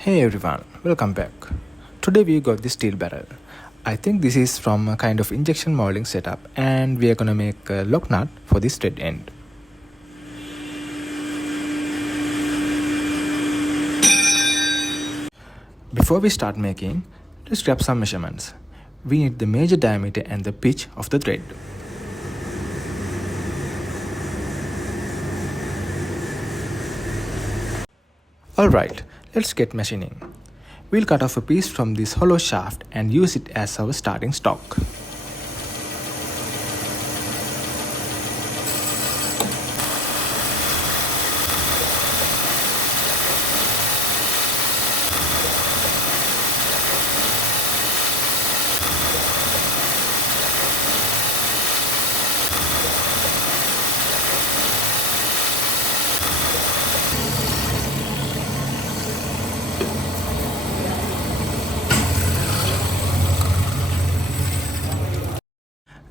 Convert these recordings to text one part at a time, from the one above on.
Hey everyone, welcome back. Today we got this steel barrel. I think this is from a kind of injection molding setup and we are gonna make a lock nut for this thread end. Before we start making, let's grab some measurements. We need the major diameter and the pitch of the thread. Alright, let's get machining. We'll cut off a piece from this hollow shaft and use it as our starting stock.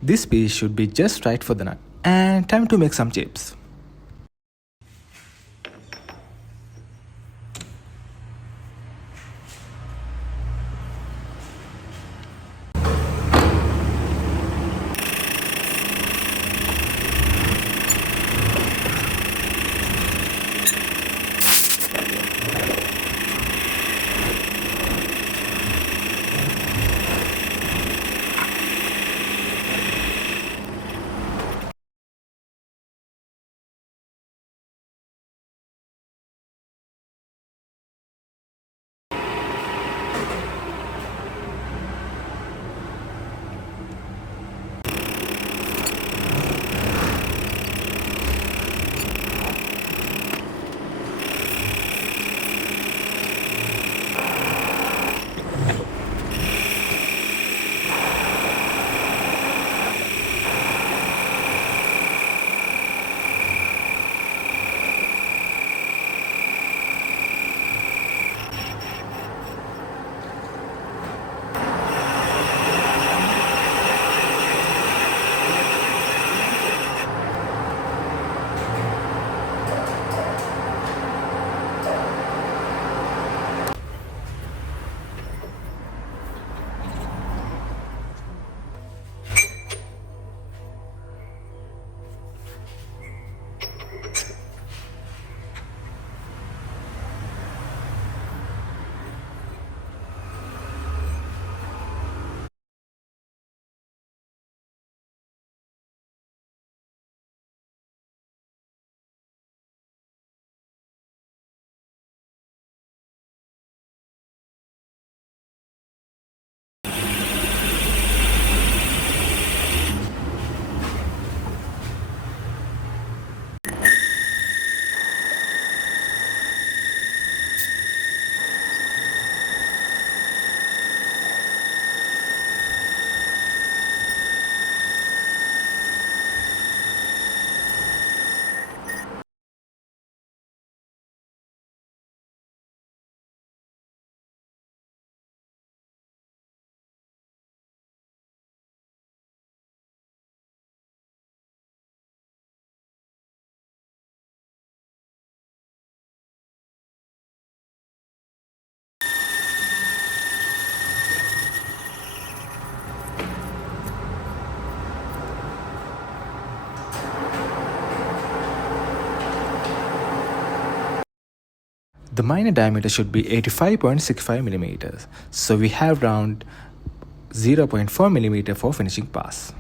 This piece should be just right for the nut. And time to make some chips. The minor diameter should be 85.65 millimeters, so we have around 0.4 millimeter for finishing pass.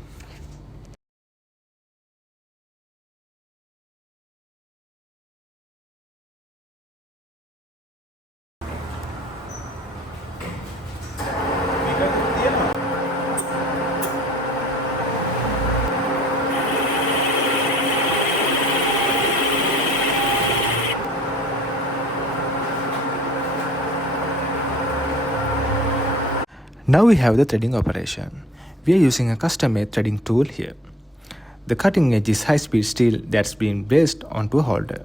Now we have the threading operation. We are using a custom-made threading tool here. The cutting edge is high-speed steel that's been braced onto a holder.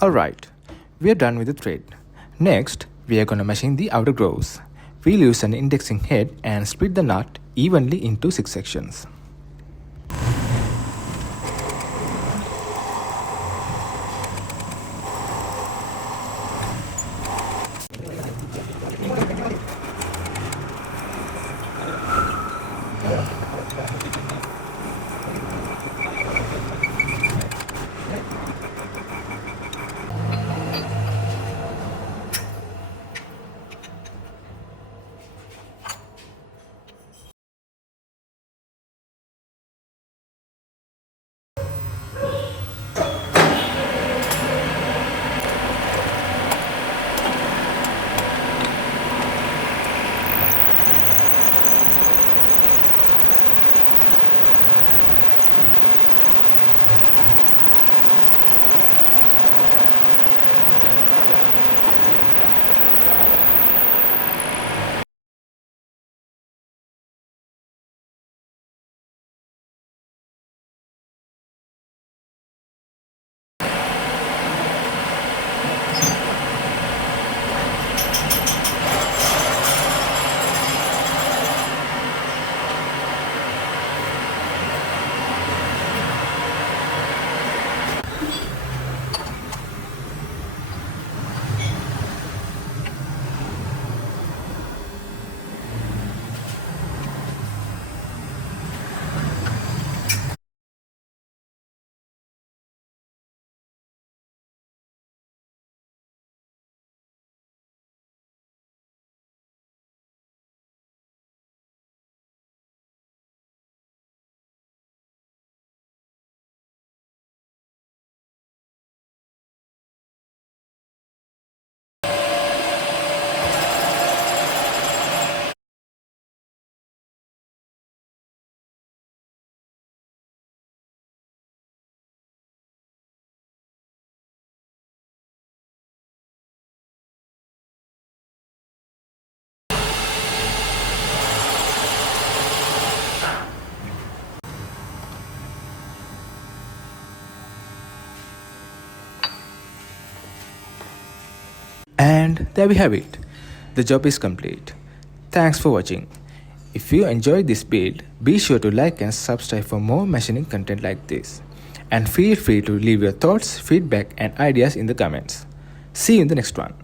Alright, we are done with the thread. Next, we are gonna machine the outer grooves. We'll use an indexing head and split the nut evenly into 6 sections. And there we have it. The job is complete. Thanks for watching. If you enjoyed this build, be sure to like and subscribe for more machining content like this. And feel free to leave your thoughts, feedback and ideas in the comments. See you in the next one.